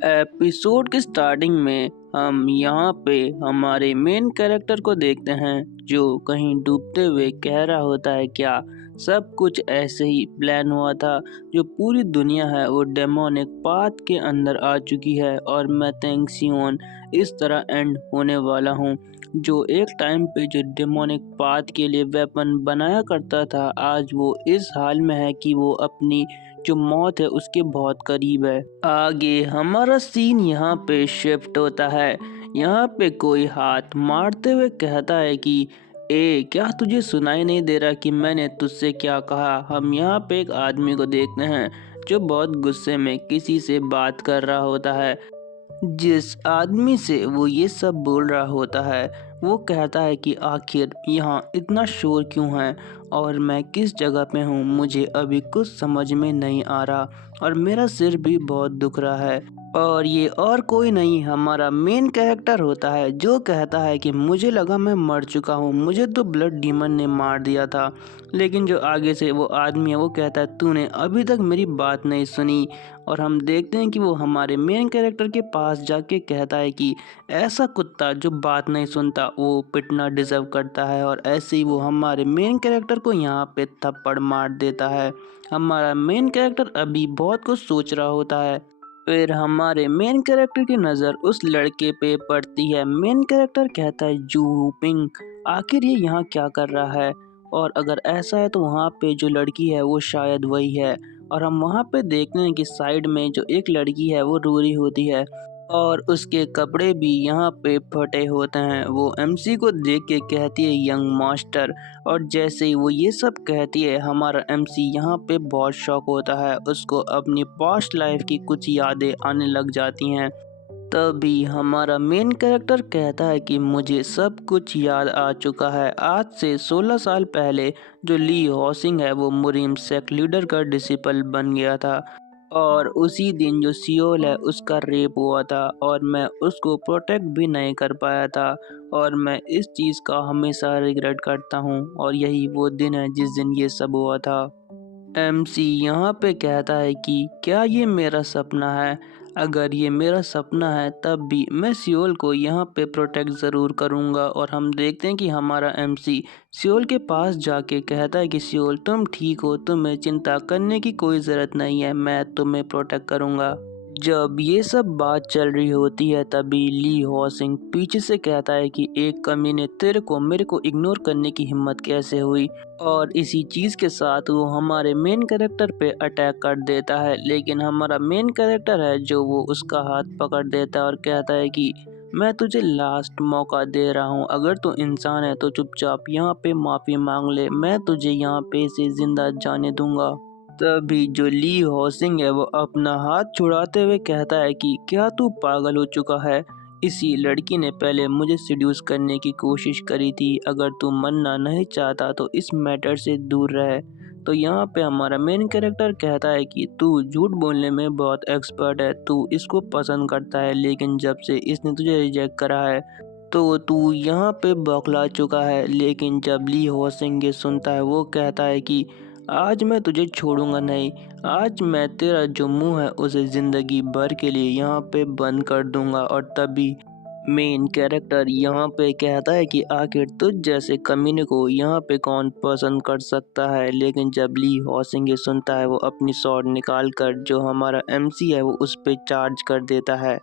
Episode के starting में हम यहाँ पे हमारे मेन कैरेक्टर को देखते हैं जो कहीं डूबते हुए कह रहा होता है क्या सब कुछ ऐसे ही प्लान हुआ था। जो पूरी दुनिया है वो डेमोनिक पाथ के अंदर आ चुकी है और मैं तेंगसियोन इस तरह एंड होने वाला हूँ। जो एक टाइम पे जो डेमोनिक पाथ के लिए वेपन बनाया करता था आज वो इस हाल में है कि वो अपनी जो मौत है उसके बहुत करीब है। आगे हमारा सीन यहाँ पे शिफ्ट होता है। यहाँ पे कोई हाथ मारते हुए कहता है कि ए क्या तुझे सुनाई नहीं दे रहा कि मैंने तुझसे क्या कहा। हम यहाँ पे एक आदमी को देखते हैं जो बहुत गुस्से में किसी से बात कर रहा होता है। जिस आदमी से वो ये सब बोल रहा होता है वो कहता है कि आखिर यहाँ इतना शोर क्यों है और मैं किस जगह पे हूँ, मुझे अभी कुछ समझ में नहीं आ रहा और मेरा सिर भी बहुत दुख रहा है। और ये और कोई नहीं हमारा मेन कैरेक्टर होता है जो कहता है कि मुझे लगा मैं मर चुका हूँ, मुझे तो ब्लड डीमन ने मार दिया था। लेकिन जो आगे से वो आदमी है वो कहता है तूने अभी तक मेरी बात नहीं सुनी। और हम देखते हैं कि वो हमारे मेन कैरेक्टर के पास जाके कहता है कि ऐसा कुत्ता जो बात नहीं सुनता वो पिटना डिजर्व करता है। और ऐसे ही वो हमारे मेन कैरेक्टर को यहाँ पे थप्पड़ मार देता है। हमारा मेन कैरेक्टर अभी बहुत कुछ सोच रहा होता है। फिर हमारे मेन कैरेक्टर की नज़र उस लड़के पे पड़ती है। मेन कैरेक्टर कहता है जू पिंग आखिर ये यहाँ क्या कर रहा है, और अगर ऐसा है तो वहाँ पे जो लड़की है वो शायद वही है। और हम वहाँ पे देखते हैं कि साइड में जो एक लड़की है वो रो रही होती है और उसके कपड़े भी यहाँ पे फटे होते हैं। वो एमसी को देख के कहती है यंग मास्टर, और जैसे ही वो ये सब कहती है हमारा एमसी यहाँ पे बहुत शॉक होता है। उसको अपनी पास्ट लाइफ की कुछ यादें आने लग जाती हैं। तभी हमारा मेन कैरेक्टर कहता है कि मुझे सब कुछ याद आ चुका है। आज से 16 साल पहले जो ली हॉसिंग है वो मुरीम सेक्ट लीडर का डिसिपल बन गया था और उसी दिन जो सियोल है उसका रेप हुआ था और मैं उसको प्रोटेक्ट भी नहीं कर पाया था। और मैं इस चीज़ का हमेशा रिग्रेट करता हूँ और यही वो दिन है जिस दिन ये सब हुआ था। एमसी यहाँ पे कहता है कि क्या ये मेरा सपना है। अगर ये मेरा सपना है तब भी मैं सियोल को यहाँ पे प्रोटेक्ट ज़रूर करूँगा। और हम देखते हैं कि हमारा एमसी सियोल के पास जाके कहता है कि सियोल तुम ठीक हो, तुम्हें चिंता करने की कोई ज़रूरत नहीं है, मैं तुम्हें प्रोटेक्ट करूँगा। जब ये सब बात चल रही होती है तभी ली हॉसिंग पीछे से कहता है कि एक कमीने तेरे को मेरे को इग्नोर करने की हिम्मत कैसे हुई। और इसी चीज़ के साथ वो हमारे मेन कैरेक्टर पे अटैक कर देता है। लेकिन हमारा मेन कैरेक्टर है जो वो उसका हाथ पकड़ देता है और कहता है कि मैं तुझे लास्ट मौका दे रहा हूँ, अगर तू इंसान है तो चुपचाप यहाँ पे माफ़ी मांग ले, मैं तुझे यहाँ पे से ज़िंदा जाने दूंगा। तभी जो ली हॉसिंग है वो अपना हाथ छुड़ाते हुए कहता है कि क्या तू पागल हो चुका है। इसी लड़की ने पहले मुझे सिड्यूस करने की कोशिश करी थी, अगर तू मनना नहीं चाहता तो इस मैटर से दूर रहे। तो यहाँ पे हमारा मेन कैरेक्टर कहता है कि तू झूठ बोलने में बहुत एक्सपर्ट है, तू इसको पसंद करता है लेकिन जब से इसने तुझे रिजेक्ट करा है तो तू यहाँ पे बौखला चुका है। लेकिन जब ली हॉसिंग ये सुनता है वो कहता है कि आज मैं तुझे छोड़ूंगा नहीं, आज मैं तेरा जो मुंह है उसे जिंदगी भर के लिए यहाँ पे बंद कर दूंगा। और तभी मेन कैरेक्टर यहाँ पे कहता है कि आखिर तुझ जैसे कमीने को यहाँ पे कौन पसंद कर सकता है। लेकिन जब ली हॉसिंग ये सुनता है वो अपनी स्वॉर्ड निकाल कर जो हमारा एमसी है वो उस पे चार्ज कर देता है।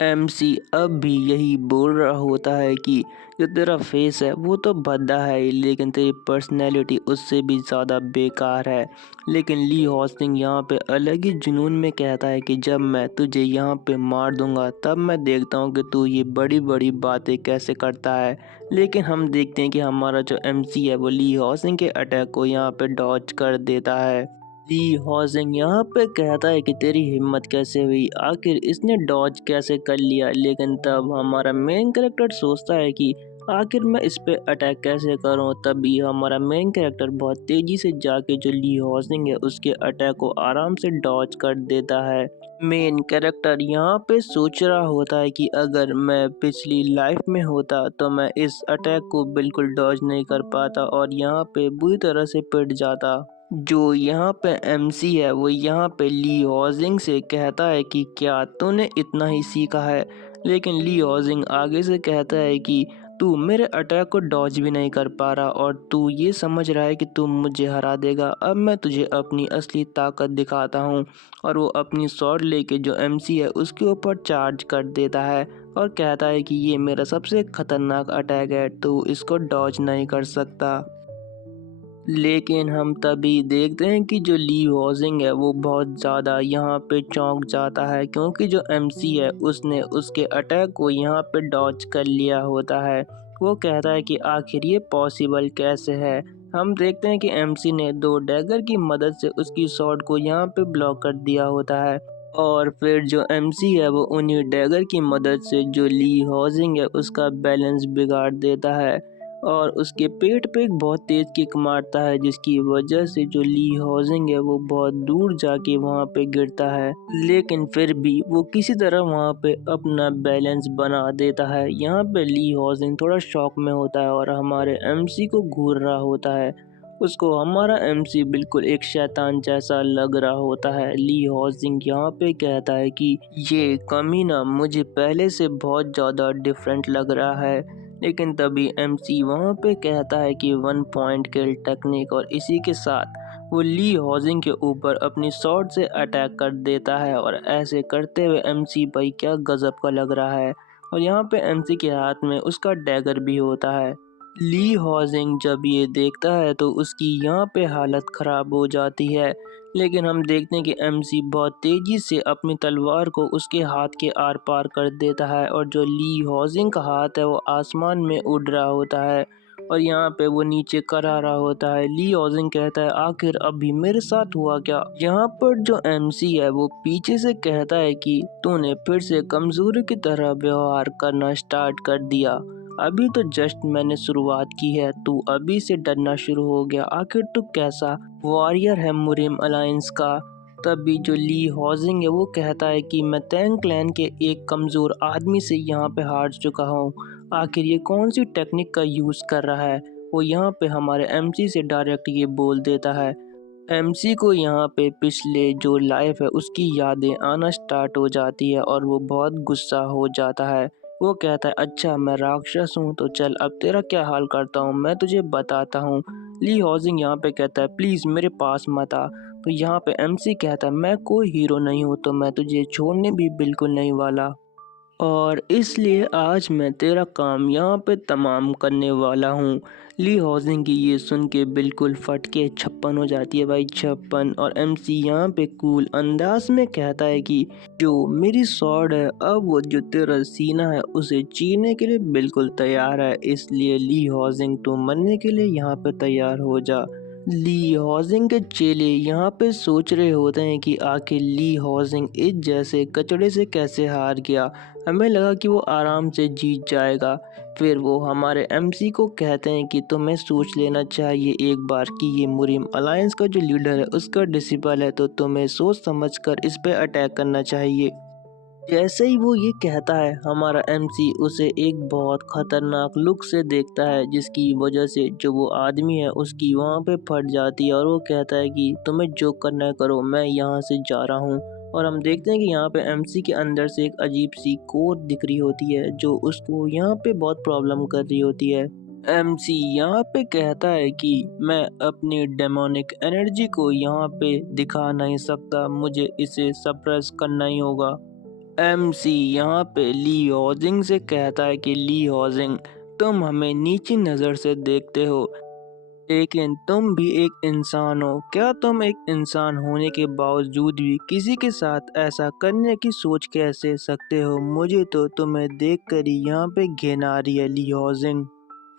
एमसी अब भी यही बोल रहा होता है कि जो तेरा फेस है वो तो भद्दा है लेकिन तेरी पर्सनैलिटी उससे भी ज़्यादा बेकार है। लेकिन ली हॉस्टिंग यहाँ पे अलग ही जुनून में कहता है कि जब मैं तुझे यहाँ पे मार दूंगा तब मैं देखता हूँ कि तू ये बड़ी बड़ी बातें कैसे करता है। लेकिन हम देखते हैं कि हमारा जो एमसी है वो ली हॉस्टिंग के अटैक को यहाँ पे डॉज कर देता है। ली हॉजिंग यहाँ पे कहता है कि तेरी हिम्मत कैसे हुई, आखिर इसने डॉज कैसे कर लिया। लेकिन तब हमारा मेन कैरेक्टर सोचता है कि आखिर मैं इस पे अटैक कैसे करूं। तभी हमारा मेन कैरेक्टर बहुत तेजी से जाके जो ली हॉजिंग है उसके अटैक को आराम से डॉज कर देता है। मेन कैरेक्टर यहाँ पे सोच रहा होता है कि अगर मैं पिछली लाइफ में होता तो मैं इस अटैक को बिल्कुल डॉज नहीं कर पाता और यहाँ पे बुरी तरह से पिट जाता। जो यहाँ पे एमसी है वो यहाँ पे ली हॉजिंग से कहता है कि क्या तूने इतना ही सीखा है, लेकिन ली हॉजिंग आगे से कहता है कि तू मेरे अटैक को डॉज भी नहीं कर पा रहा और तू ये समझ रहा है कि तू मुझे हरा देगा। अब मैं तुझे अपनी असली ताकत दिखाता हूँ। और वो अपनी स्वॉर्ड लेके जो एमसी है उसके ऊपर चार्ज कर देता है और कहता है कि ये मेरा सबसे खतरनाक अटैक है, तू इसको डॉज नहीं कर सकता। लेकिन हम तभी देखते हैं कि जो ली हॉजिंग है वो बहुत ज़्यादा यहाँ पे चौंक जाता है, क्योंकि जो एमसी है उसने उसके अटैक को यहाँ पे डॉज कर लिया होता है। वो कहता है कि आखिर ये पॉसिबल कैसे है। हम देखते हैं कि एमसी ने दो डैगर की मदद से उसकी शॉट को यहाँ पे ब्लॉक कर दिया होता है। और फिर जो एमसी है वो उन्हीं डैगर की मदद से जो ली हॉजिंग है उसका बैलेंस बिगाड़ देता है और उसके पेट पे एक बहुत तेज किक मारता है, जिसकी वजह से जो ली हॉजिंग है वो बहुत दूर जाके वहाँ पे गिरता है। लेकिन फिर भी वो किसी तरह वहाँ पे अपना बैलेंस बना देता है। यहाँ पे ली हॉजिंग थोड़ा शॉक में होता है और हमारे एमसी को घूर रहा होता है। उसको हमारा एमसी बिल्कुल एक शैतान जैसा लग रहा होता है। ली हॉजिंग यहाँ पे कहता है कि ये कमीना मुझे पहले से बहुत ज़्यादा डिफरेंट लग रहा है। लेकिन तभी एमसी वहाँ पे कहता है कि 1 पॉइंट किल टेक्निक, और इसी के साथ वो ली हॉजिंग के ऊपर अपनी शॉट से अटैक कर देता है। और ऐसे करते हुए एमसी भाई क्या गजब का लग रहा है। और यहाँ पे एमसी के हाथ में उसका डैगर भी होता है। ली हॉजिंग जब ये देखता है तो उसकी यहाँ पे हालत ख़राब हो जाती है। लेकिन हम देखते हैं कि एमसी बहुत तेज़ी से अपनी तलवार को उसके हाथ के आर पार कर देता है और जो ली हॉजिंग का हाथ है वो आसमान में उड़ रहा होता है और यहाँ पे वो नीचे करा रहा होता है। ली हॉजिंग कहता है आखिर अभी मेरे साथ हुआ क्या। यहाँ पर जो एमसी है वो पीछे से कहता है कि तूने फिर से कमजोरी की तरह व्यवहार करना स्टार्ट कर दिया। अभी तो जस्ट मैंने शुरुआत की है, तू अभी से डरना शुरू हो गया। आखिर तू कैसा वॉरियर है मुरिम अलायंस का। तभी जो ली हॉजिंग है वो कहता है कि मैं टैंग क्लैन के एक कमज़ोर आदमी से यहाँ पे हार चुका हूँ। आखिर ये कौन सी टेक्निक का यूज़ कर रहा है। वो यहाँ पे हमारे एमसी से डायरेक्ट ये बोल देता है। एमसी को यहाँ पे पिछले जो लाइफ है उसकी यादें आना स्टार्ट हो जाती है और वो बहुत गुस्सा हो जाता है। वो कहता है अच्छा मैं राक्षस हूँ तो चल अब तेरा क्या हाल करता हूँ, मैं तुझे बताता हूँ। ली हॉजिंग यहाँ पे कहता है प्लीज़ मेरे पास मत आ। तो यहाँ पे एमसी कहता है मैं कोई हीरो नहीं हूँ तो मैं तुझे छोड़ने भी बिल्कुल नहीं वाला, और इसलिए आज मैं तेरा काम यहाँ पे तमाम करने वाला हूँ। ली हॉजिंग की ये सुन के बिल्कुल फट के छप्पन हो जाती है भाई, छप्पन। और एमसी यहाँ पे कूल अंदाज में कहता है कि जो मेरी स्वॉर्ड है अब वो जो तेरा सीना है उसे चीरने के लिए बिल्कुल तैयार है, इसलिए ली हॉजिंग तू मरने के लिए यहाँ पे तैयार हो जा। ली हॉजिंग के चेले यहाँ पे सोच रहे होते हैं कि आखिर ली हॉजिंग इस जैसे कचड़े से कैसे हार गया। हमें लगा कि वो आराम से जीत जाएगा। फिर वो हमारे एमसी को कहते हैं कि तुम्हें सोच लेना चाहिए एक बार कि ये मुरिम अलायंस का जो लीडर है उसका डिसिपल है, तो तुम्हें सोच समझकर इस पे अटैक करना चाहिए। जैसे ही वो ये कहता है हमारा एमसी उसे एक बहुत खतरनाक लुक से देखता है, जिसकी वजह से जो वो आदमी है उसकी वहाँ पे फट जाती है और वो कहता है कि तुम्हें जो करना है करो, मैं यहाँ से जा रहा हूँ। और हम देखते हैं कि यहाँ पे एमसी के अंदर से एक अजीब सी कोड दिख रही होती है जो उसको यहाँ पे बहुत प्रॉब्लम कर रही होती है। एमसी यहाँ पे कहता है कि मैं अपनी डेमोनिक एनर्जी को यहाँ पे दिखा नहीं सकता, मुझे इसे सप्रेस करना ही होगा। एमसी यहाँ पे ली हॉजिंग से कहता है कि ली हॉजिंग तुम हमें नीची नज़र से देखते हो, लेकिन तुम भी एक इंसान हो। क्या तुम एक इंसान होने के बावजूद भी किसी के साथ ऐसा करने की सोच कैसे सकते हो। मुझे तो तुम्हें देखकर ही यहाँ पे घिन आ रही है ली हॉजिंग।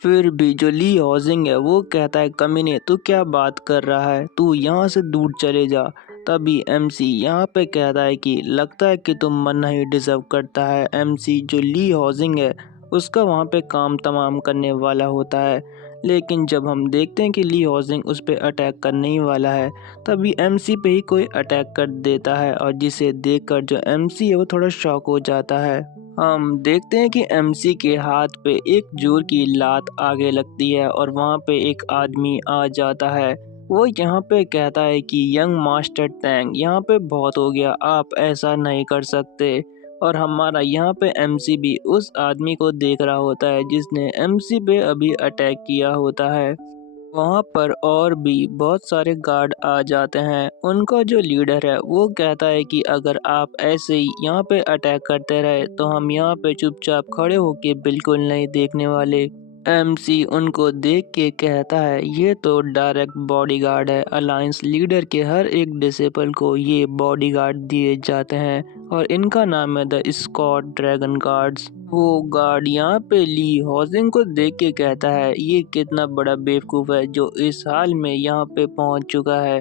फिर भी जो ली हॉजिंग है वो कहता है कमीने तू क्या बात कर रहा है, तू यहाँ से दूर चले जा। तभी एमसी यहाँ पे कहता है कि लगता है कि तुम मरना ही डिजर्व करता है। एमसी जो ली हॉजिंग है उसका वहाँ पे काम तमाम करने वाला होता है, लेकिन जब हम देखते हैं कि ली हॉजिंग उस पर अटैक करने ही वाला है तभी एमसी पे ही कोई अटैक कर देता है, और जिसे देखकर जो एमसी है वो थोड़ा शॉक हो जाता है। हम देखते हैं कि एमसी के हाथ पे एक जोर की लात आगे लगती है और वहाँ पे एक आदमी आ जाता है। वो यहाँ पे कहता है कि यंग मास्टर टैंग यहाँ पे बहुत हो गया, आप ऐसा नहीं कर सकते। और हमारा यहाँ पे एमसी भी उस आदमी को देख रहा होता है जिसने एमसी पे अभी अटैक किया होता है। वहाँ पर और भी बहुत सारे गार्ड आ जाते हैं। उनका जो लीडर है वो कहता है कि अगर आप ऐसे ही यहाँ पे अटैक करते रहे तो हम यहाँ पे चुपचाप खड़े होके बिल्कुल नहीं देखने वाले। एमसी उनको देख के कहता है ये तो डायरेक्ट बॉडीगार्ड है, अलायंस लीडर के हर एक डिसेबल को ये बॉडीगार्ड दिए जाते हैं और इनका नाम है द स्कॉट ड्रैगन गार्ड्स। वो गार्ड यहाँ पे ली हॉजिंग को देख के कहता है ये कितना बड़ा बेवकूफ़ है जो इस हाल में यहाँ पे पहुँच चुका है।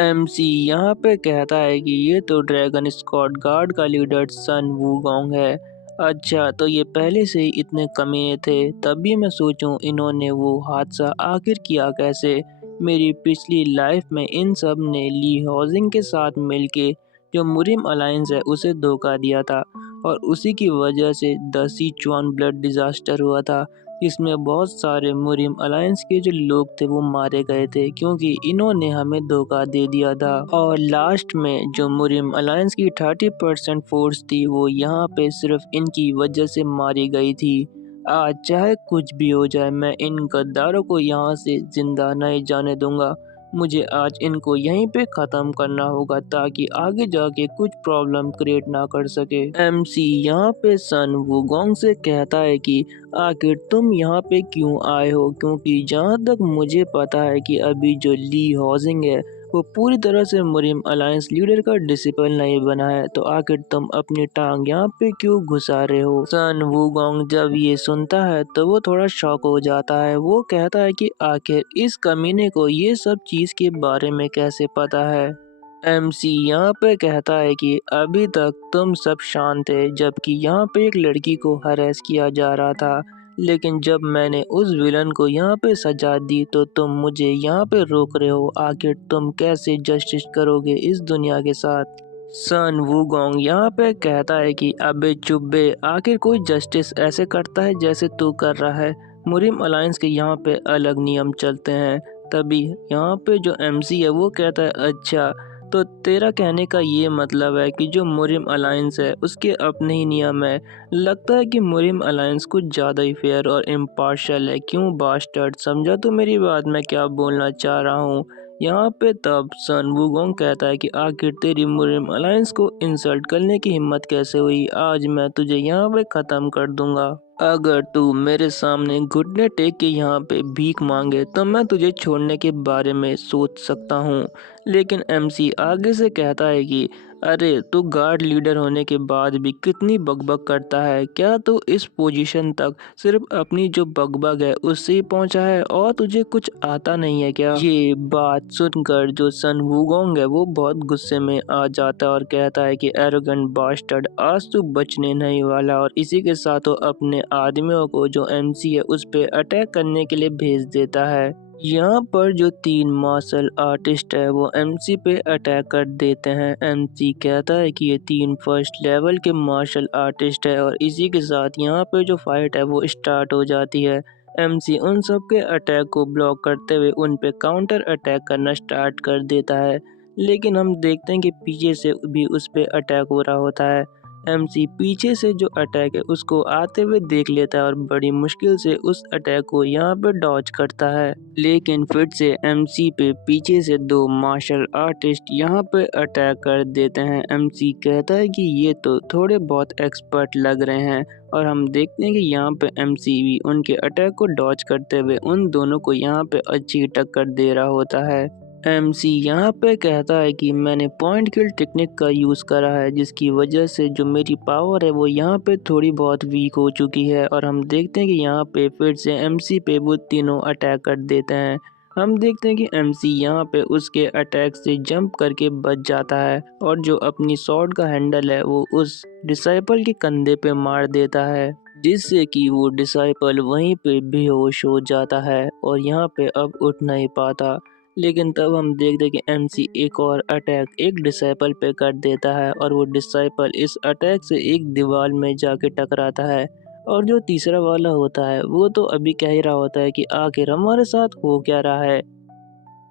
एमसी यहाँ पे कहता है कि ये तो ड्रैगन स्क्वाड गार्ड का लीडर सन वूगोंग है। अच्छा, तो ये पहले से ही इतने कमीने थे, तभी मैं सोचूं इन्होंने वो हादसा आखिर किया कैसे। मेरी पिछली लाइफ में इन सब ने ली हाउसिंग के साथ मिलके जो मुरिम अलायंस है उसे धोखा दिया था और उसी की वजह से द सिचुआन ब्लड डिजास्टर हुआ था, इसमें बहुत सारे मुरिम अलायंस के जो लोग थे वो मारे गए थे क्योंकि इन्होंने हमें धोखा दे दिया था। और लास्ट में जो मुरिम अलायंस की 30% फोर्स थी वो यहाँ पे सिर्फ इनकी वजह से मारी गई थी। आज चाहे कुछ भी हो जाए मैं इन गद्दारों को यहाँ से जिंदा नहीं जाने दूंगा। मुझे आज इनको यहीं पे ख़त्म करना होगा ताकि आगे जाके कुछ प्रॉब्लम क्रिएट ना कर सके। एमसी यहाँ पे सन वुगोंग से कहता है कि आखिर तुम यहाँ पे क्यों आए हो, क्योंकि जहाँ तक मुझे पता है कि अभी जो ली हाउसिंग है वो पूरी तरह से मुरिम अलायंस लीडर का डिसिपल नहीं बना है, तो आखिर तुम अपनी टांग यहाँ पे क्यों घुसा रहे हो। सन वूगोंग जब ये सुनता है तो वो थोड़ा शॉक हो जाता है। वो कहता है कि आखिर इस कमीने को ये सब चीज़ के बारे में कैसे पता है। एमसी यहाँ पे कहता है कि अभी तक तुम सब शांत थे जबकि यहाँ पे एक लड़की को हरेस किया जा रहा था, लेकिन जब मैंने उस विलन को यहाँ पे सजा दी तो तुम मुझे यहाँ पे रोक रहे हो। आखिर तुम कैसे जस्टिस करोगे इस दुनिया के साथ। सन वूगोंग यहाँ पे कहता है कि अबे चुप बे, आखिर कोई जस्टिस ऐसे करता है जैसे तू कर रहा है। मुरिम अलायंस के यहाँ पे अलग नियम चलते हैं। तभी यहाँ पे जो एमसी है वो कहता है अच्छा, तो तेरा कहने का ये मतलब है कि जो मुरिम अलायंस है उसके अपने ही नियम है। लगता है कि मुरिम अलायंस कुछ ज़्यादा ही फेयर और इम्पार्शियल है। क्यों बास्टर्ड, समझा तो मेरी बात मैं क्या बोलना चाह रहा हूँ। यहाँ पे तब सन वूगोंग कहता है कि आखिर तेरी मुरिम अलायंस को इंसल्ट करने की हिम्मत कैसे हुई, आज मैं तुझे यहाँ पे ख़त्म कर दूंगा। अगर तू मेरे सामने घुटने टेक के यहाँ पे भीख मांगे तो मैं तुझे छोड़ने के बारे में सोच सकता हूँ। लेकिन एमसी आगे से कहता है कि अरे तू गार्ड लीडर होने के बाद भी कितनी बकबक करता है, क्या तू इस पोजीशन तक सिर्फ अपनी जो बकबक है उससे ही पहुंचा है और तुझे कुछ आता नहीं है क्या। ये बात सुनकर जो सन वूगोंग है वो बहुत गुस्से में आ जाता है और कहता है कि एरोगेंट बास्टर्ड, आज तू बचने नहीं वाला। और इसी के साथ वो अपने आदमियों को जो एमसी है उस पे अटैक करने के लिए भेज देता है। यहाँ पर जो 3 मार्शल आर्टिस्ट है वो एमसी पे अटैक कर देते हैं। एमसी कहता है कि ये 3 फर्स्ट लेवल के मार्शल आर्टिस्ट है और इसी के साथ यहाँ पे जो फाइट है वो स्टार्ट हो जाती है। एमसी उन सब के अटैक को ब्लॉक करते हुए उन पे काउंटर अटैक करना स्टार्ट कर देता है, लेकिन हम देखते हैं कि पीछे से भी उस पे अटैक हो रहा होता है। एमसी पीछे से जो अटैक है उसको आते हुए देख लेता है और बड़ी मुश्किल से उस अटैक को यहाँ पे डॉज करता है, लेकिन फिर से एमसी पे पीछे से 2 मार्शल आर्टिस्ट यहाँ पे अटैक कर देते हैं। एमसी कहता है कि ये तो थोड़े बहुत एक्सपर्ट लग रहे हैं और हम देखते हैं कि यहाँ पे एमसी भी उनके अटैक को डॉज करते हुए उन दोनों को यहाँ पे अच्छी टक्कर दे रहा होता है। एमसी यहाँ पे कहता है कि मैंने पॉइंट किल टेक्निक का यूज़ करा है जिसकी वजह से जो मेरी पावर है वो यहाँ पे थोड़ी बहुत वीक हो चुकी है और हम देखते हैं कि यहाँ पे फिर से एमसी पे वो तीनों अटैक कर देते हैं। हम देखते हैं कि एमसी यहाँ पे उसके अटैक से जंप करके बच जाता है और जो अपनी स्वॉर्ड का हैंडल है वो उस डिसाइपल के कंधे पे मार देता है, जिससे कि वो डिसाइपल वहीं पे बेहोश हो जाता है और यहाँ पे अब उठ नहीं पाता। लेकिन तब हम देखते हैं कि एमसी एक और अटैक एक डिसाइपल पे कर देता है और वो डिसाइपल इस अटैक से एक दीवार में जाके टकराता है। और जो तीसरा वाला होता है वो तो अभी कह ही रहा होता है कि आखिर हमारे साथ हो क्या रहा है।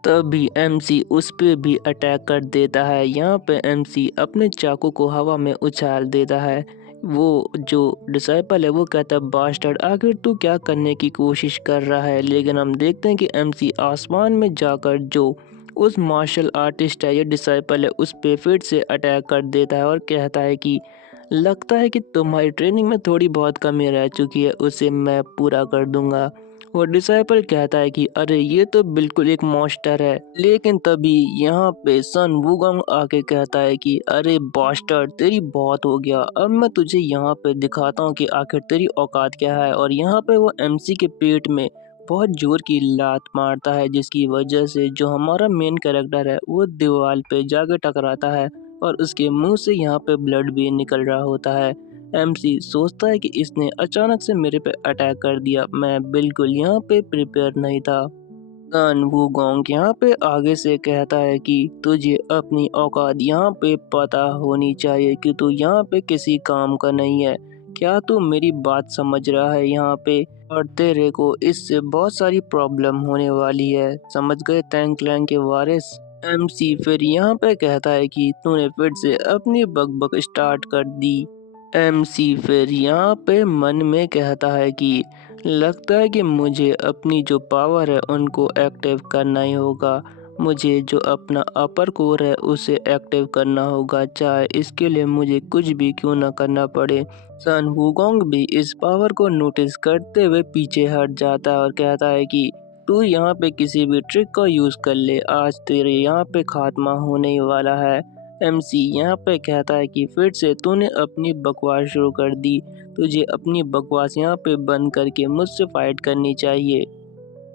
तभी एमसी उस पे भी अटैक कर देता है। यहाँ पे एमसी अपने चाकू को हवा में उछाल देता है। वो जो डिसाइपल है वो कहता है, बास्टर्ड आखिर तू क्या करने की कोशिश कर रहा है। लेकिन हम देखते हैं कि एमसी आसमान में जाकर जो उस मार्शल आर्टिस्ट है या डिसाइपल है उस पे फिर से अटैक कर देता है और कहता है कि लगता है कि तुम्हारी ट्रेनिंग में थोड़ी बहुत कमी रह चुकी है, उसे मैं पूरा कर दूंगा। वो डिसाइपल कहता है कि अरे ये तो बिल्कुल एक मॉन्स्टर है। लेकिन तभी यहाँ पे सन वुगोंग आके कहता है कि अरे बास्टर्ड, तेरी बहुत हो गया, अब मैं तुझे यहाँ पे दिखाता हूँ कि आखिर तेरी औकात क्या है। और यहाँ पे वो एमसी के पेट में बहुत जोर की लात मारता है, जिसकी वजह से जो हमारा मेन कैरेक्टर है वो दीवार पे जाके टकराता है और उसके मुंह से यहाँ पे ब्लड भी निकल रहा होता है। एमसी सोचता है कि इसने अचानक से मेरे पे अटैक कर दिया, मैं बिल्कुल यहाँ पे प्रिपेयर नहीं था। सन वूगोंग यहाँ पे आगे से कहता है कि तुझे अपनी औकात यहाँ पे पता होनी चाहिए कि तू यहाँ पे किसी काम का नहीं है। क्या तू मेरी बात समझ रहा है यहाँ पे? और तेरे को इससे बहुत सारी प्रॉब्लम होने वाली है, समझ गए टैंग क्लैंग के वारिस? एमसी फिर यहाँ पे कहता है कि तूने फिर से अपनी बकबक स्टार्ट कर दी। एमसी फिर यहाँ पे मन में कहता है कि लगता है कि मुझे अपनी जो पावर है उनको एक्टिव करना ही होगा। मुझे जो अपना अपर कोर है उसे एक्टिव करना होगा, चाहे इसके लिए मुझे कुछ भी क्यों ना करना पड़े। सन वुगोंग भी इस पावर को नोटिस करते हुए पीछे हट जाता है और कहता है कि तू यहाँ पे किसी भी ट्रिक का यूज कर ले, आज तेरे यहाँ पे खात्मा होने ही वाला है। एमसी यहाँ पे कहता है कि फिर से तूने अपनी बकवास शुरू कर दी, तुझे अपनी बकवास यहाँ पे बंद करके मुझसे फाइट करनी चाहिए।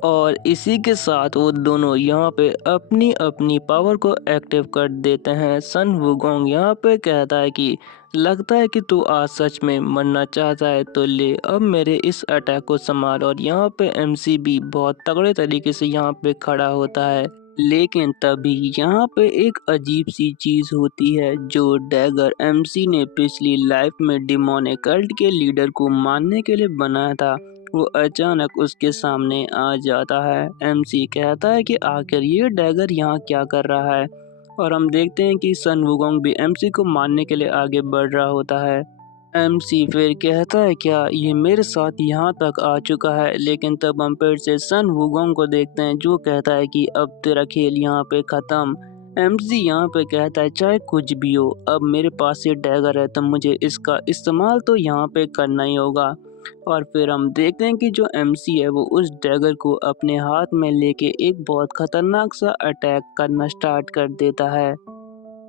और इसी के साथ वो दोनों यहाँ पे अपनी अपनी पावर को एक्टिव कर देते हैं। सन वुगोंग यहाँ पे कहता है कि लगता है कि तू आज सच में मरना चाहता है, तो ले अब मेरे इस अटैक को संभाल। और यहाँ पे एमसी भी बहुत तगड़े तरीके से यहाँ पे खड़ा होता है। लेकिन तभी यहाँ पे एक अजीब सी चीज होती है, जो डैगर एमसी ने पिछली लाइफ में डिमोनिक कल्ट के लीडर को मारने के लिए बनाया था, वो अचानक उसके सामने आ जाता है। एमसी कहता है कि आखिर ये डैगर यहाँ क्या कर रहा है। और हम देखते हैं कि सन वुगोंग भी एमसी को मारने के लिए आगे बढ़ रहा होता है। एमसी फिर कहता है क्या ये मेरे साथ यहाँ तक आ चुका है। लेकिन तब हम फिर से सन वुगोंग को देखते हैं, जो कहता है कि अब तेरा खेल यहाँ पे खत्म। एमसी यहाँ पे कहता है चाहे कुछ भी हो, अब मेरे पास ये डैगर है तो मुझे इसका इस्तेमाल तो यहाँ पे करना ही होगा। और फिर हम देखते हैं कि जो एमसी है वो उस डैगर को अपने हाथ में लेके एक बहुत खतरनाक सा अटैक करना स्टार्ट कर देता है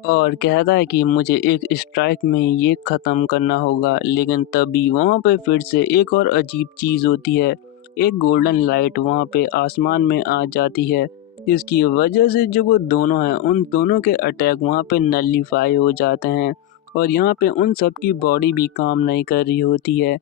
और कहता है कि मुझे एक स्ट्राइक में ये ख़त्म करना होगा। लेकिन तभी वहाँ पे फिर से एक और अजीब चीज़ होती है, एक गोल्डन लाइट वहाँ पे आसमान में आ जाती है, जिसकी वजह से जो वो दोनों हैं उन दोनों के अटैक वहाँ पे नलीफाई हो जाते हैं और यहाँ पे उन सब की बॉडी भी काम नहीं कर रही होती है।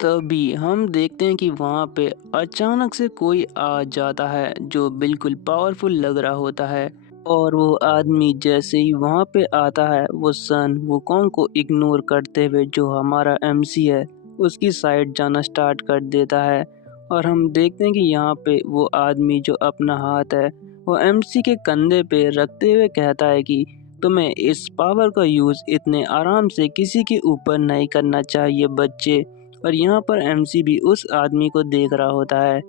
तभी हम देखते हैं कि वहाँ पे अचानक से कोई आ जाता है जो बिल्कुल पावरफुल लग रहा होता है। और वो आदमी जैसे ही वहाँ पे आता है वो सन वुकोंग को इग्नोर करते हुए जो हमारा एमसी है उसकी साइड जाना स्टार्ट कर देता है। और हम देखते हैं कि यहाँ पे वो आदमी जो अपना हाथ है वो एमसी के कंधे पे रखते हुए कहता है कि तुम्हें इस पावर का यूज़ इतने आराम से किसी के ऊपर नहीं करना चाहिए बच्चे। और यहाँ पर एमसी भी उस आदमी को देख रहा होता है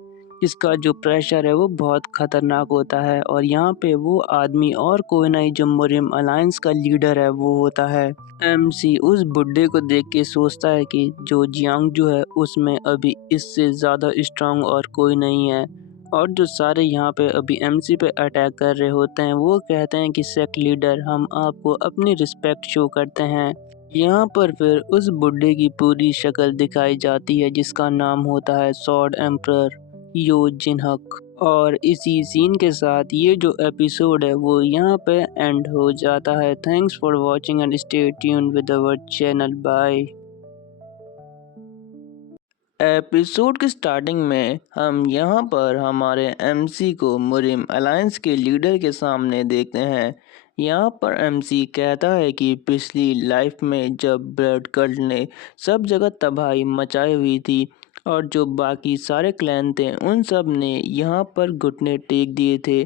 जिसका जो प्रेशर है वो बहुत खतरनाक होता है। और यहाँ पे वो आदमी और कोई नहीं जो मुरिम अलायंस का लीडर है वो होता है। एमसी उस बुड्ढे को देख के सोचता है कि जो जियांग जो है उसमें अभी इससे ज़्यादा स्ट्रांग और कोई नहीं है। और जो सारे यहाँ पे अभी एमसी पे अटैक कर रहे होते हैं वो कहते हैं कि सेक्ट लीडर हम आपको अपनी रिस्पेक्ट शो करते हैं। यहाँ पर फिर उस बुड्ढे की पूरी शक्ल दिखाई जाती है जिसका नाम होता है सॉर्ड एम्परर यो जिनहक। और इसी सीन के साथ ये जो एपिसोड है वो यहाँ पे एंड हो जाता है। Thanks for watching and stay tuned with our channel. Bye. Episode की स्टार्टिंग में हम यहाँ पर हमारे एमसी को मुरिम अलायंस के लीडर के सामने देखते हैं। यहाँ पर एमसी कहता है कि पिछली लाइफ में जब ब्लड कल्ट ने सब जगह तबाही मचाई हुई थी और जो बाकी सारे क्लैन थे उन सब ने यहाँ पर घुटने टेक दिए थे।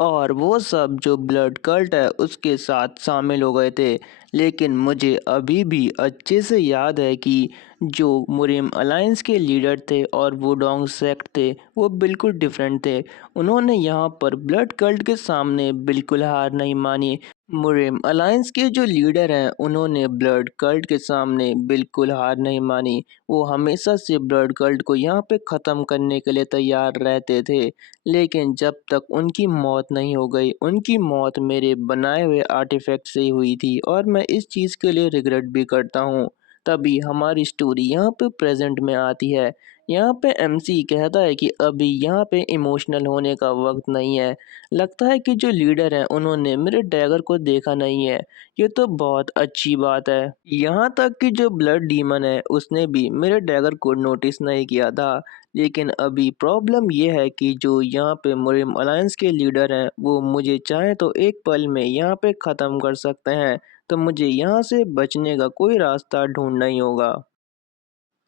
और वो सब जो ब्लड कल्ट है उसके साथ शामिल हो गए थे। लेकिन मुझे अभी भी अच्छे से याद है कि जो मुरिम अलायंस के लीडर थे और वुडोंग सेक्ट थे वो बिल्कुल डिफरेंट थे। उन्होंने यहाँ पर ब्लड कल्ट के सामने बिल्कुल हार नहीं मानी। मुरिम अलायंस के जो लीडर हैं उन्होंने ब्लड कल्ट के सामने बिल्कुल हार नहीं मानी। वो हमेशा से ब्लड कल्ट को यहाँ पे ख़त्म करने के लिए तैयार रहते थे। लेकिन जब तक उनकी मौत नहीं हो गई, उनकी मौत मेरे बनाए हुए आर्टिफैक्ट से ही हुई थी और मैं इस चीज़ के लिए रिग्रेट भी करता हूँ। तभी हमारी स्टोरी यहाँ पे प्रेजेंट में आती है। यहाँ पे एमसी कहता है कि अभी यहाँ पे इमोशनल होने का वक्त नहीं है। लगता है कि जो लीडर हैं उन्होंने मेरे डैगर को देखा नहीं है। ये तो बहुत अच्छी बात है। यहाँ तक कि जो ब्लड डीमन है उसने भी मेरे डैगर को नोटिस नहीं किया था। लेकिन अभी प्रॉब्लम ये है कि जो यहाँ पे मुरिम अलायंस के लीडर हैं वो मुझे चाहे तो एक पल में यहाँ पे ख़त्म कर सकते हैं। तो मुझे यहाँ से बचने का कोई रास्ता ढूंढना ही होगा।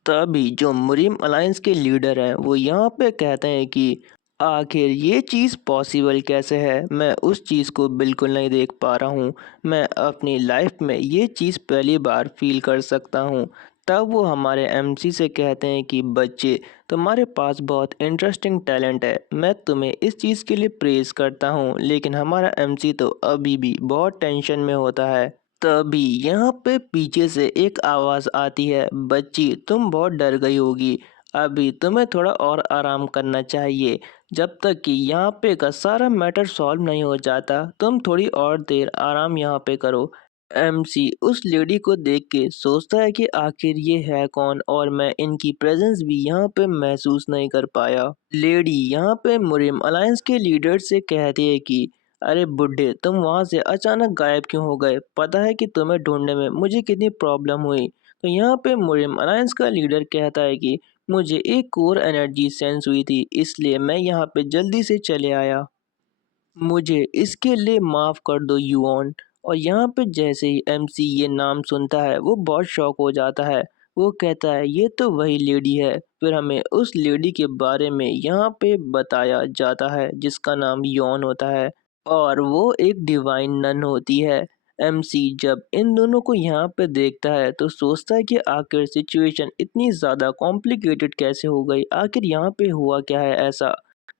तभी जो मुरिम अलायंस के लीडर हैं वो यहाँ पे कहते हैं कि आखिर ये चीज़ पॉसिबल कैसे है। मैं उस चीज़ को बिल्कुल नहीं देख पा रहा हूँ। मैं अपनी लाइफ में ये चीज़ पहली बार फील कर सकता हूँ। तब वो हमारे एमसी से कहते हैं कि बच्चे, तुम्हारे पास बहुत इंटरेस्टिंग टैलेंट है। मैं तुम्हें इस चीज़ के लिए प्रेज़ करता हूँ। लेकिन हमारा एमसी तो अभी भी बहुत टेंशन में होता है। तभी यहाँ पे पीछे से एक आवाज़ आती है, बच्ची तुम बहुत डर गई होगी। अभी तुम्हें थोड़ा और आराम करना चाहिए। जब तक कि यहाँ पे का सारा मैटर सॉल्व नहीं हो जाता, तुम थोड़ी और देर आराम यहाँ पे करो। एमसी उस लेडी को देख के सोचता है कि आखिर ये है कौन, और मैं इनकी प्रेजेंस भी यहाँ पे महसूस नहीं कर पाया। लेडी यहाँ पे मुरिम अलायंस के लीडर से कहती है कि अरे बुड्ढे, तुम वहां से अचानक गायब क्यों हो गए? पता है कि तुम्हें ढूंढने में मुझे कितनी प्रॉब्लम हुई। तो यहाँ पे मुरिम अलायंस का लीडर कहता है कि मुझे एक कोर एनर्जी सेंस हुई थी, इसलिए मैं यहाँ पे जल्दी से चले आया। मुझे इसके लिए माफ़ कर दो युआन। और यहाँ पे जैसे ही एमसी ये नाम सुनता है वो बहुत शॉक हो जाता है। वो कहता है ये तो वही लेडी है। फिर हमें उस लेडी के बारे में यहाँ पे बताया जाता है जिसका नाम यॉन होता है और वो एक डिवाइन नन होती है। एमसी जब इन दोनों को यहाँ पे देखता है तो सोचता है कि आखिर सिचुएशन इतनी ज़्यादा कॉम्प्लिकेटेड कैसे हो गई, आखिर यहाँ पे हुआ क्या है ऐसा।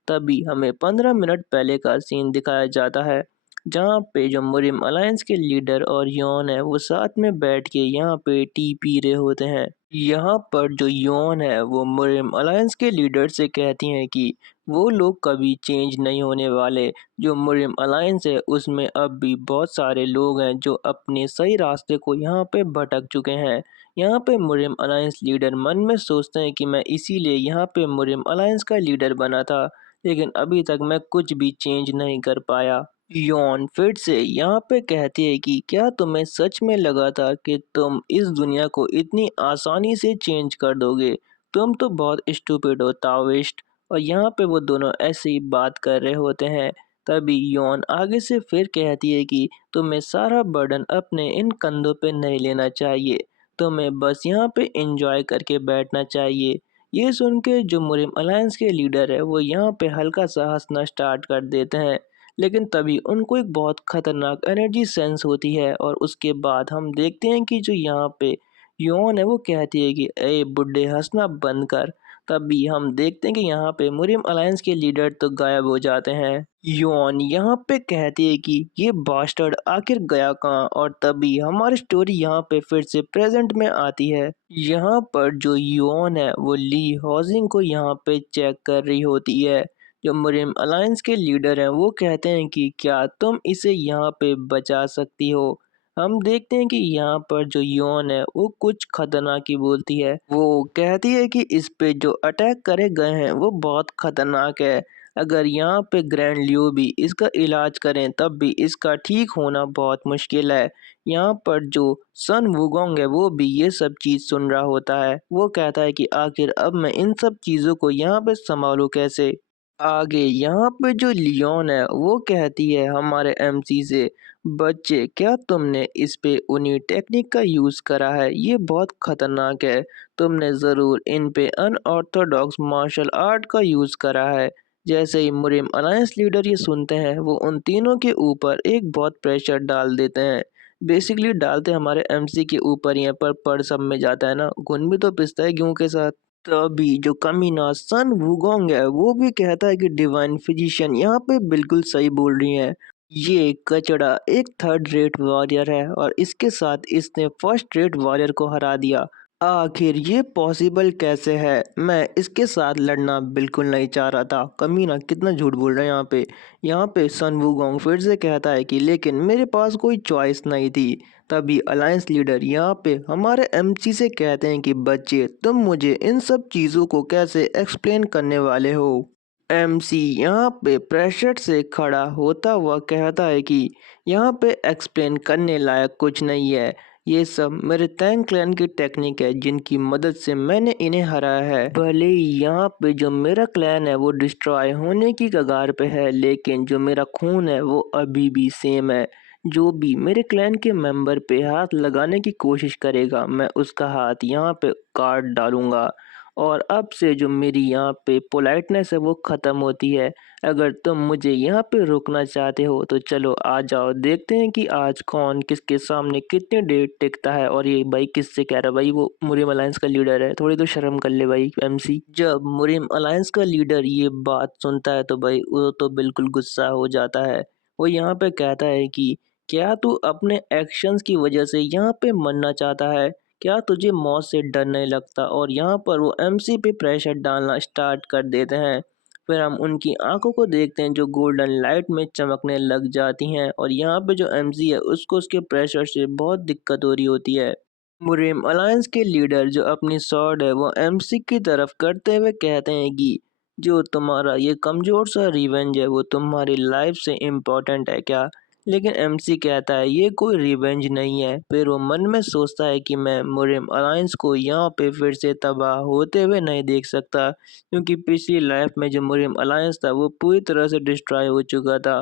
तभी हमें 15 मिनट पहले का सीन दिखाया जाता है जहाँ पे जो मुरिम अलायंस के लीडर और यॉन है वो साथ में बैठ के यहाँ पे टी पी रहे होते हैं। यहाँ पर जो यॉन है वो मुरिम अलायंस के लीडर से कहती हैं कि वो लोग कभी चेंज नहीं होने वाले। जो मुरिम अलायंस है उसमें अब भी बहुत सारे लोग हैं जो अपने सही रास्ते को यहाँ पे भटक चुके हैं। यहाँ पे मुरिम अलायंस लीडर मन में सोचते हैं कि मैं इसीलिए यहाँ पे मुरिम अलायंस का लीडर बना था, लेकिन अभी तक मैं कुछ भी चेंज नहीं कर पाया। यॉन फिर से यहाँ पे कहती है कि क्या तुम्हें सच में लगा था कि तुम इस दुनिया को इतनी आसानी से चेंज कर दोगे? तुम तो बहुत स्टूपिड हो ताओइस्ट। और यहाँ पे वो दोनों ऐसे ही बात कर रहे होते हैं। तभी यॉन आगे से फिर कहती है कि तुम्हें सारा बर्डन अपने इन कंधों पे नहीं लेना चाहिए। तुम्हें बस यहाँ पे एंजॉय करके बैठना चाहिए। ये सुन के जो मुरिम अलायंस के लीडर है वो यहाँ पे हल्का सा हंसना स्टार्ट कर देते हैं। लेकिन तभी उनको एक बहुत खतरनाक एनर्जी सेंस होती है और उसके बाद हम देखते हैं कि जो यहाँ पे यौन है वो कहती है कि ए बुड्ढे, हंसना बंद कर। तभी हम देखते हैं कि यहाँ पे मुरिम अलायंस के लीडर तो गायब हो जाते हैं। यौन यहाँ पे कहती है कि ये बास्टर्ड आखिर गया कहाँ, और तभी हमारी स्टोरी यहाँ पे फिर से प्रेजेंट में आती है। यहाँ पर जो यौन है वो ली हाउसिंग को यहाँ पे चेक कर रही होती है। जो मुरिम अलायंस के लीडर हैं वो कहते हैं कि क्या तुम इसे यहाँ पे बचा सकती हो। हम देखते हैं कि यहाँ पर जो यौन है वो कुछ खतरनाक ही बोलती है। वो कहती है कि इस पे जो अटैक करे गए हैं वो बहुत खतरनाक है। अगर यहाँ पे ग्रैंड लियो भी इसका इलाज करें तब भी इसका ठीक होना बहुत मुश्किल है। यहाँ पर जो सन वुगोंग है वो भी ये सब चीज़ सुन रहा होता है। वो कहता है कि आखिर अब मैं इन सब चीज़ों को यहाँ पे संभालूं कैसे। आगे यहाँ पे जो लियोन है वो कहती है हमारे एमसी से, बच्चे क्या तुमने इस पे उन्हीं टेक्निक का यूज़ करा है? ये बहुत खतरनाक है। तुमने ज़रूर इन पे अनऑर्थोडॉक्स मार्शल आर्ट का यूज़ करा है जैसे ही मुरिम अलायंस लीडर ये सुनते हैं वो उन तीनों के ऊपर एक बहुत प्रेशर डाल देते हैं। बेसिकली डालते हमारे एमसी के ऊपर ही है, पर सब में जाता है ना, घुन भी तो पिसता है गेहूं के साथ। तभी जो कमीना सन वुगोंग है वो भी कहता है कि डिवाइन फिजिशियन यहाँ पे बिल्कुल सही बोल रही है। ये कचड़ा एक थर्ड रेट वॉरियर है और इसके साथ इसने फर्स्ट रेट वॉरियर को हरा दिया। आखिर ये पॉसिबल कैसे है? मैं इसके साथ लड़ना बिल्कुल नहीं चाह रहा था। कमीना कितना झूठ बोल रहा है यहाँ पे। यहाँ पे सन वुगोंग फिर से कहता है कि लेकिन मेरे पास कोई चॉइस नहीं थी। तभी अलायंस लीडर यहाँ पे हमारे एमसी से कहते हैं कि बच्चे तुम मुझे इन सब चीज़ों को कैसे एक्सप्लेन करने वाले हो। एमसी यहाँ पे प्रेशर से खड़ा होता हुआ कहता है कि यहाँ पे एक्सप्लेन करने लायक कुछ नहीं है। ये सब मेरे टैंग क्लैन की टेक्निक है जिनकी मदद से मैंने इन्हें हराया है। भले ही यहाँ पे जो मेरा क्लैन है वो डिस्ट्रॉय होने की कगार पे है, लेकिन जो मेरा खून है वो अभी भी सेम है। जो भी मेरे क्लैन के मेंबर पे हाथ लगाने की कोशिश करेगा मैं उसका हाथ यहाँ पे काट डालूंगा। और अब से जो मेरी यहाँ पे पोलाइटनेस है वो ख़त्म होती है। अगर तुम मुझे यहाँ पे रोकना चाहते हो तो चलो आ जाओ, देखते हैं कि आज कौन किसके सामने कितनी देर टिकता है। और ये भाई किससे कह रहा है भाई, वो मुरिम अलायंस का लीडर है, थोड़ी तो शर्म कर ले भाई एमसी। जब मुरिम अलायंस का लीडर ये बात सुनता है तो भाई वो तो बिल्कुल गुस्सा हो जाता है। वो यहाँ पे कहता है कि क्या तू अपने एक्शंस की वजह से यहाँ पे मरना चाहता है? क्या तुझे मौत से डर नहीं लगता? और यहाँ पर वो एमसी पे प्रेशर डालना स्टार्ट कर देते हैं। फिर हम उनकी आंखों को देखते हैं जो गोल्डन लाइट में चमकने लग जाती हैं और यहाँ पे जो एमसी है उसको उसके प्रेशर से बहुत दिक्कत हो रही होती है। मुरिम अलायंस के लीडर जो अपनी सॉर्ड है वो एमसी की तरफ करते हुए कहते हैं कि जो तुम्हारा ये कमजोर सा रिवेंज है वो तुम्हारी लाइफ से इम्पोर्टेंट है क्या? लेकिन एमसी कहता है ये कोई रिवेंज नहीं है। फिर वो मन में सोचता है कि मैं मुरिम अलायंस को यहाँ पे फिर से तबाह होते हुए नहीं देख सकता, क्योंकि पिछली लाइफ में जो मुरिम अलायंस था वो पूरी तरह से डिस्ट्रॉय हो चुका था।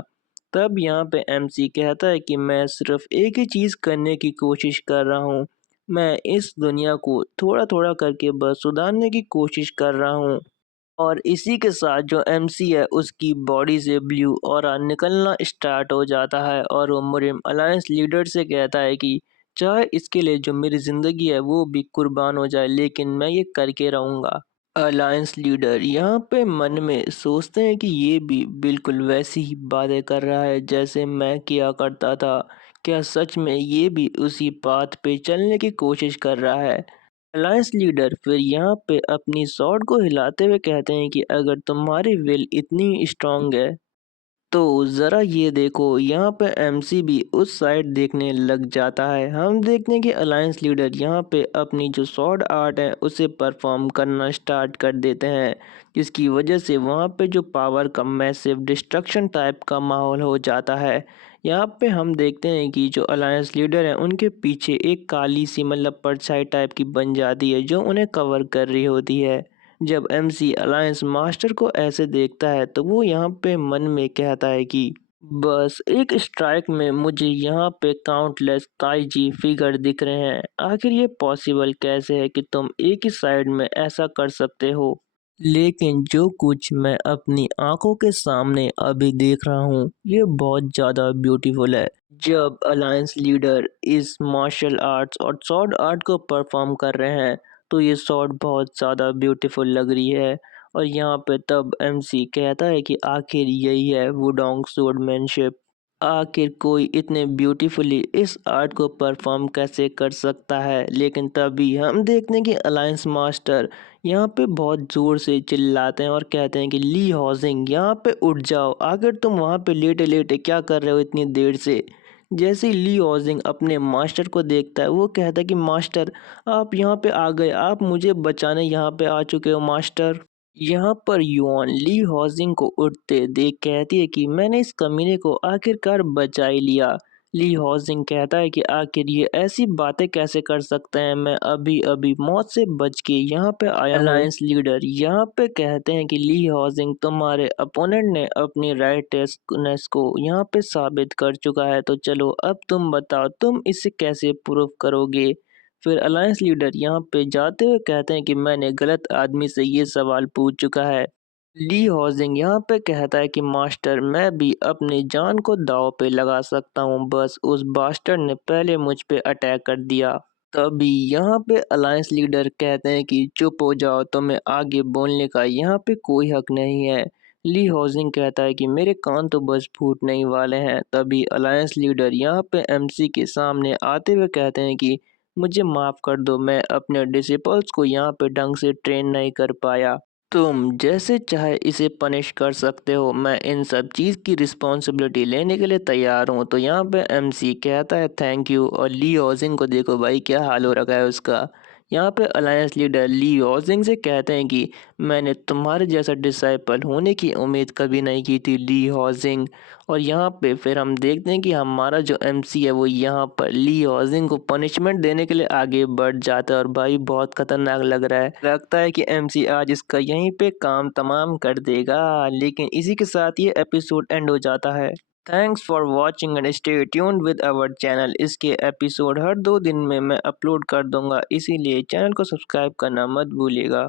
तब यहाँ पे एमसी कहता है कि मैं सिर्फ एक ही चीज़ करने की कोशिश कर रहा हूँ। मैं इस दुनिया को थोड़ा थोड़ा करके बस सुधारने की कोशिश कर रहा हूँ। और इसी के साथ जो एमसी है उसकी बॉडी से ब्लू ऑरा निकलना स्टार्ट हो जाता है और वो मुरिम अलायंस लीडर से कहता है कि चाहे इसके लिए जो मेरी ज़िंदगी है वो भी कुर्बान हो जाए, लेकिन मैं ये करके रहूँगा। अलायंस लीडर यहाँ पे मन में सोचते हैं कि ये भी बिल्कुल वैसी ही बातें कर रहा है जैसे मैं किया करता था। क्या सच में ये भी उसी पाथ पे चलने की कोशिश कर रहा है? अलायंस लीडर फिर यहाँ पे अपनी स्वॉर्ड को हिलाते हुए कहते हैं कि अगर तुम्हारी विल इतनी स्ट्रांग है तो ज़रा ये देखो। यहाँ पे एमसी भी उस साइड देखने लग जाता है। हम देखते हैं कि अलायंस लीडर यहाँ पे अपनी जो स्वॉर्ड आर्ट है उसे परफॉर्म करना स्टार्ट कर देते हैं, जिसकी वजह से वहाँ पे जो पावर का मैसिव डिस्ट्रक्शन टाइप का माहौल हो जाता है। यहाँ पे हम देखते हैं कि जो अलायंस लीडर है उनके पीछे एक काली सी मतलब परछाई टाइप की बन जाती है जो उन्हें कवर कर रही होती है। जब एमसी अलायंस मास्टर को ऐसे देखता है तो वो यहाँ पे मन में कहता है कि बस एक स्ट्राइक में मुझे यहाँ पे काउंटलेस ताइजी फिगर दिख रहे हैं। आखिर ये पॉसिबल कैसे है कि तुम एक ही साइड में ऐसा कर सकते हो? लेकिन जो कुछ मैं अपनी आंखों के सामने अभी देख रहा हूँ ये बहुत ज़्यादा ब्यूटीफुल है। जब अलायंस लीडर इस मार्शल आर्ट्स और स्वॉर्ड आर्ट को परफॉर्म कर रहे हैं तो ये स्वॉर्ड बहुत ज़्यादा ब्यूटीफुल लग रही है। और यहाँ पे तब एमसी कहता है कि आखिर यही है वुडोंग स्वॉर्डमैनशिप। आखिर कोई इतने ब्यूटीफुली इस आर्ट को परफॉर्म कैसे कर सकता है? लेकिन तभी हम देखते हैं कि अलायंस मास्टर यहाँ पे बहुत ज़ोर से चिल्लाते हैं और कहते हैं कि ली हॉजिंग यहाँ पे उठ जाओ। आखिर तुम वहाँ पे लेटे लेटे क्या कर रहे हो इतनी देर से? जैसे ही ली हॉजिंग अपने मास्टर को देखता है वो कहता है कि मास्टर आप यहाँ पे आ गए, आप मुझे बचाने यहाँ पे आ चुके हो मास्टर। यहाँ पर युआन ली हॉजिंग को उठते देख कहती है कि मैंने इस कमीने को आखिरकार बचा ही लिया। ली हॉजिंग कहता है कि आखिर ये ऐसी बातें कैसे कर सकते हैं, मैं अभी अभी मौत से बच के यहाँ पे आया हूँ। अलायंस लीडर यहाँ पे कहते हैं कि ली हॉजिंग तुम्हारे अपोनेंट ने अपनी राइटनेस को यहाँ पे साबित कर चुका है, तो चलो अब तुम बताओ तुम इसे कैसे प्रूव करोगे? फिर अलायंस लीडर यहाँ पे जाते हुए कहते हैं कि मैंने गलत आदमी से ये सवाल पूछ चुका है। ली हॉजिंग यहाँ पे कहता है कि मास्टर मैं भी अपनी जान को दांव पे लगा सकता हूँ, बस उस बास्टर्ड ने पहले मुझ पे अटैक कर दिया। तभी यहाँ पे अलायंस लीडर कहते हैं कि चुप हो जाओ, तुम्हें आगे बोलने का यहाँ पे कोई हक नहीं है। ली हॉजिंग कहता है कि मेरे कान तो बस फूटने ही वाले हैं। तभी अलायंस लीडर यहाँ पे एमसी के सामने आते हुए कहते हैं कि मुझे माफ़ कर दो, मैं अपने डिसिपल्स को यहाँ पे ढंग से ट्रेन नहीं कर पाया। तुम जैसे चाहे इसे पनिश कर सकते हो, मैं इन सब चीज़ की रिस्पॉन्सिबिलिटी लेने के लिए तैयार हूँ। तो यहाँ पे एमसी कहता है थैंक यू, और ली हॉजिंग को देखो भाई क्या हाल हो रखा है उसका। यहाँ पे अलायंस लीडर ली हॉजिंग से कहते हैं कि मैंने तुम्हारे जैसा डिसाइपल होने की उम्मीद कभी नहीं की थी ली हॉजिंग। और यहाँ पे फिर हम देखते हैं कि हमारा जो एमसी है वो यहाँ पर ली हॉजिंग को पनिशमेंट देने के लिए आगे बढ़ जाता है, और भाई बहुत खतरनाक लग रहा है। लगता है कि एमसी आज इसका यहीं पे काम तमाम कर देगा। लेकिन इसी के साथ ये एपिसोड एंड हो जाता है। Thanks for watching and stay tuned with our channel. इसके एपिसोड हर 2 दिन में मैं अपलोड कर दूंगा, इसीलिए चैनल को सब्सक्राइब करना मत भूलिएगा।